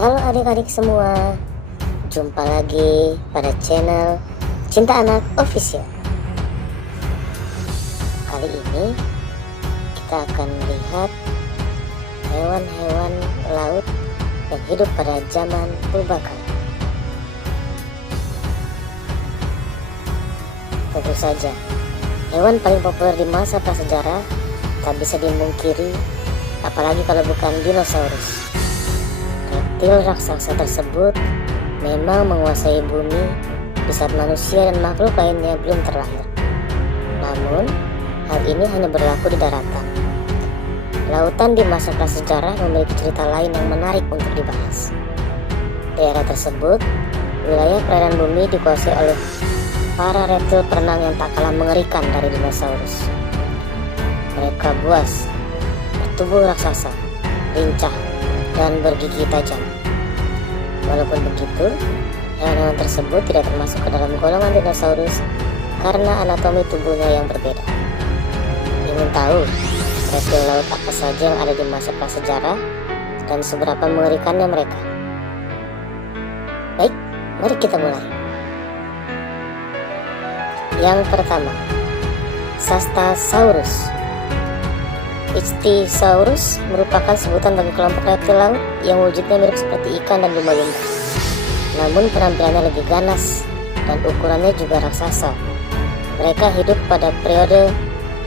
Halo adik-adik semua, jumpa lagi pada channel Cinta Anak Official. Kali ini kita akan melihat hewan-hewan laut yang hidup pada zaman purbakala. Tentu saja, hewan paling populer di masa prasejarah tak bisa dimungkiri, apalagi kalau bukan dinosaurus. Reptil raksasa tersebut memang menguasai bumi di saat manusia dan makhluk lainnya belum terlahir. Namun, hal ini hanya berlaku di daratan. Lautan di masa prasejarah memiliki cerita lain yang menarik untuk dibahas. Di era tersebut, wilayah perairan bumi dikuasai oleh para reptil perenang yang tak kalah mengerikan dari dinosaurus. Mereka buas, bertubuh raksasa, lincah, dan bergigi tajam. Walaupun begitu, hewan-hewan tersebut tidak termasuk ke dalam golongan dinosaurus karena anatomi tubuhnya yang berbeda. Ingin tahu reptil laut apa saja yang ada di masa prasejarah dan seberapa mengerikannya mereka? Baik, mari kita mulai. Yang pertama, Sastasaurus. Ichthyosaurus merupakan sebutan bagi kelompok reptil laut yang wujudnya mirip seperti ikan dan lumba-lumba. Namun penampilannya lebih ganas dan ukurannya juga raksasa. Mereka hidup pada periode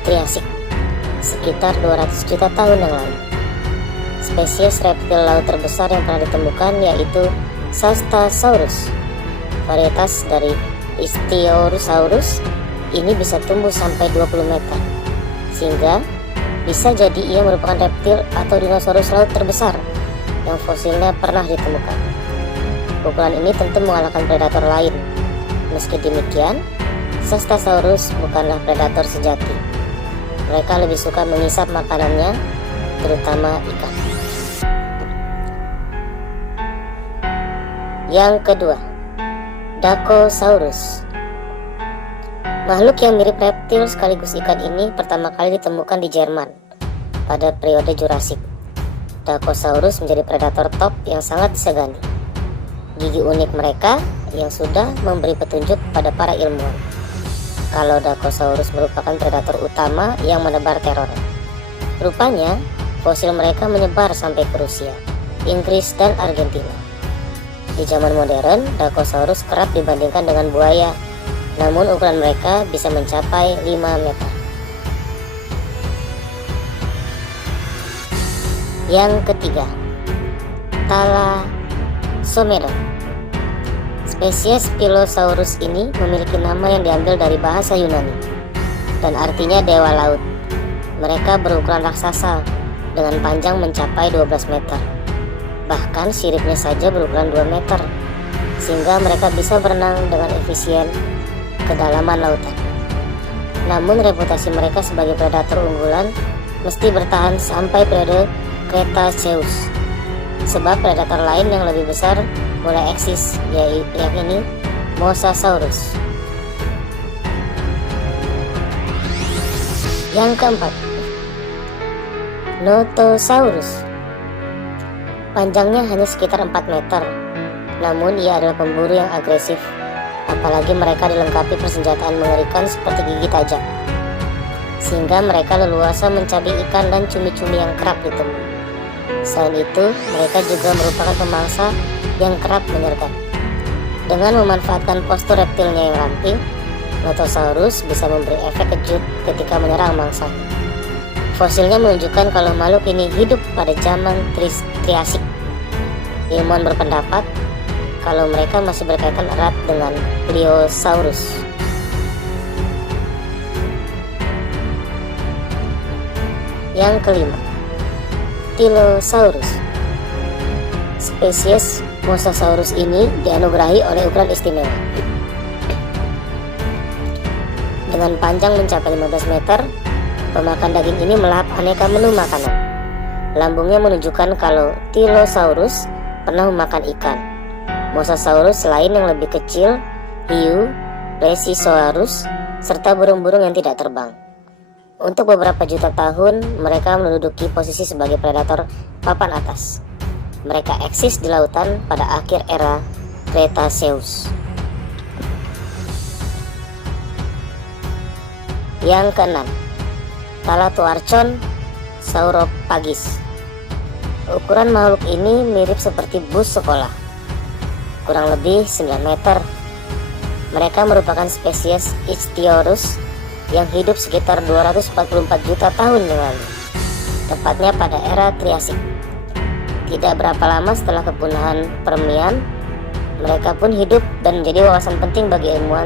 Triasik, sekitar 200 juta tahun yang lalu. Spesies reptil laut terbesar yang pernah ditemukan yaitu Sastasaurus. Varietas dari Ichthyosaurus ini bisa tumbuh sampai 20 meter, sehingga bisa jadi ia merupakan reptil atau dinosaurus laut terbesar yang fosilnya pernah ditemukan. Ukuran ini tentu mengalahkan predator lain. Meski demikian, Sastasaurus bukanlah predator sejati. Mereka lebih suka mengisap makanannya, terutama ikan. Yang kedua, Dakosaurus. Makhluk yang mirip reptil sekaligus ikan ini pertama kali ditemukan di Jerman pada periode Jurassik. Dakosaurus menjadi predator top yang sangat disegani. Gigi unik mereka yang sudah memberi petunjuk pada para ilmuwan kalau Dakosaurus merupakan predator utama yang menebar teror. Rupanya, fosil mereka menyebar sampai ke Rusia, Inggris, dan Argentina. Di zaman modern, Dakosaurus kerap dibandingkan dengan buaya, namun ukuran mereka bisa mencapai 5 meter. Yang ketiga, Thalassomedon. Spesies Pilosaurus ini memiliki nama yang diambil dari bahasa Yunani dan artinya dewa laut. Mereka berukuran raksasa dengan panjang mencapai 12 meter. Bahkan siripnya saja berukuran 2 meter, sehingga mereka bisa berenang dengan efisien kedalaman lautan. Namun reputasi mereka sebagai predator unggulan mesti bertahan sampai periode Cretaceous, sebab predator lain yang lebih besar mulai eksis, yakni Mosasaurus. Yang keempat, Notosaurus. Panjangnya hanya sekitar 4 meter, namun ia adalah pemburu yang agresif. Apalagi mereka dilengkapi persenjataan mengerikan seperti gigi tajam, sehingga mereka leluasa mencari ikan dan cumi-cumi yang kerap ditemui. Selain itu, mereka juga merupakan pemangsa yang kerap menyergap. Dengan memanfaatkan postur reptilnya yang ramping, Notosaurus bisa memberi efek kejut ketika menyerang mangsanya. Fosilnya menunjukkan kalau makhluk ini hidup pada zaman Triasik. Ilmuwan berpendapat kalau mereka masih berkaitan erat dengan Pliosaurus. Yang kelima, Tylosaurus. Spesies Mosasaurus ini dianugerahi oleh ukuran istimewa. Dengan panjang mencapai 15 meter, pemakan daging ini melahap aneka menu makanan. Lambungnya menunjukkan kalau Tylosaurus pernah memakan ikan. Mosasaurus lain yang lebih kecil, hiu, Plesiosaurus, serta burung-burung yang tidak terbang. Untuk beberapa juta tahun, mereka menduduki posisi sebagai predator papan atas. Mereka eksis di lautan pada akhir era Cretaceous. Yang keenam, Thalatoarchon saurophagis. Ukuran makhluk ini mirip seperti bus sekolah, kurang lebih 9 meter. Mereka merupakan spesies Ichthyorus yang hidup sekitar 244 juta tahun yang lalu, tepatnya pada era Triasik. Tidak berapa lama setelah kepunahan Permian, mereka pun hidup dan menjadi wawasan penting bagi ilmuwan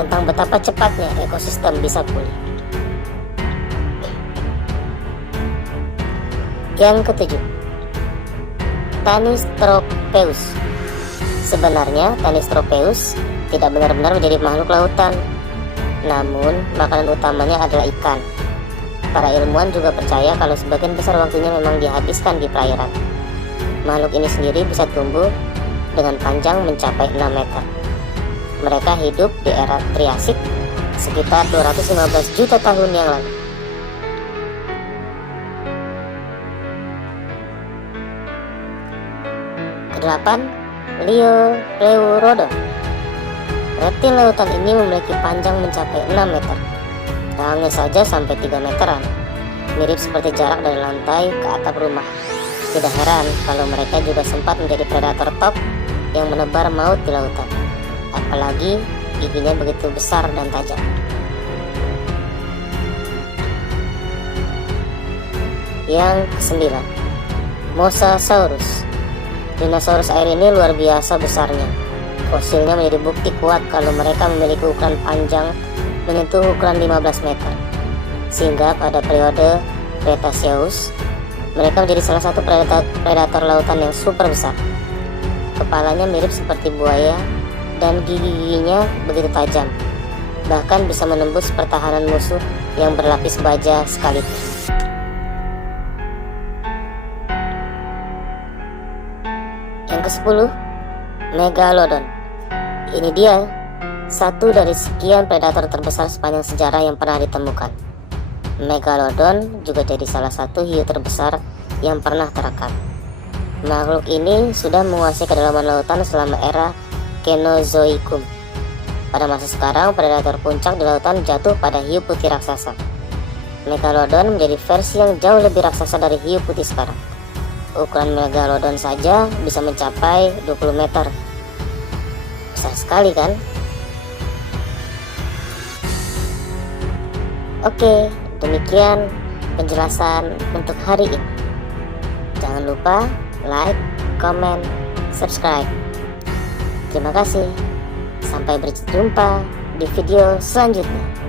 tentang betapa cepatnya ekosistem bisa pulih. Yang ketujuh, Tanystropeus. Sebenarnya Tanystropeus tidak benar-benar menjadi makhluk lautan, namun makanan utamanya adalah ikan. Para ilmuwan juga percaya kalau sebagian besar waktunya memang dihabiskan di perairan. Makhluk ini sendiri bisa tumbuh dengan panjang mencapai 6 meter. Mereka hidup di era Triasik sekitar 215 juta tahun yang lalu. Kedelapan, Liopleurodon. Reptil lautan ini memiliki panjang mencapai 6 meter. Rahangnya saja sampai 3 meteran, mirip seperti jarak dari lantai ke atap rumah. Tidak heran kalau mereka juga sempat menjadi predator top yang menebar maut di lautan. Apalagi giginya begitu besar dan tajam. Yang kesembilan, Mosasaurus. Dinosaurus air ini luar biasa besarnya. Fosilnya menjadi bukti kuat kalau mereka memiliki ukuran panjang menyentuh ukuran 15 meter. Sehingga pada periode Cretaceous, mereka menjadi salah satu predator lautan yang super besar. Kepalanya mirip seperti buaya dan gigi-giginya begitu tajam, bahkan bisa menembus pertahanan musuh yang berlapis baja sekalipun. Yang ke-10, Megalodon. Ini dia satu dari sekian predator terbesar sepanjang sejarah yang pernah ditemukan. Megalodon juga jadi salah satu hiu terbesar yang pernah terekam. Makhluk ini sudah menguasai kedalaman lautan selama era Kenozoikum. Pada masa sekarang, predator puncak di lautan jatuh pada hiu putih raksasa. Megalodon menjadi versi yang jauh lebih raksasa dari hiu putih sekarang. Ukuran Megalodon saja bisa mencapai 20 meter. Besar sekali kan? Oke, demikian penjelasan untuk hari ini. Jangan lupa like, comment, subscribe. Terima kasih. Sampai berjumpa di video selanjutnya.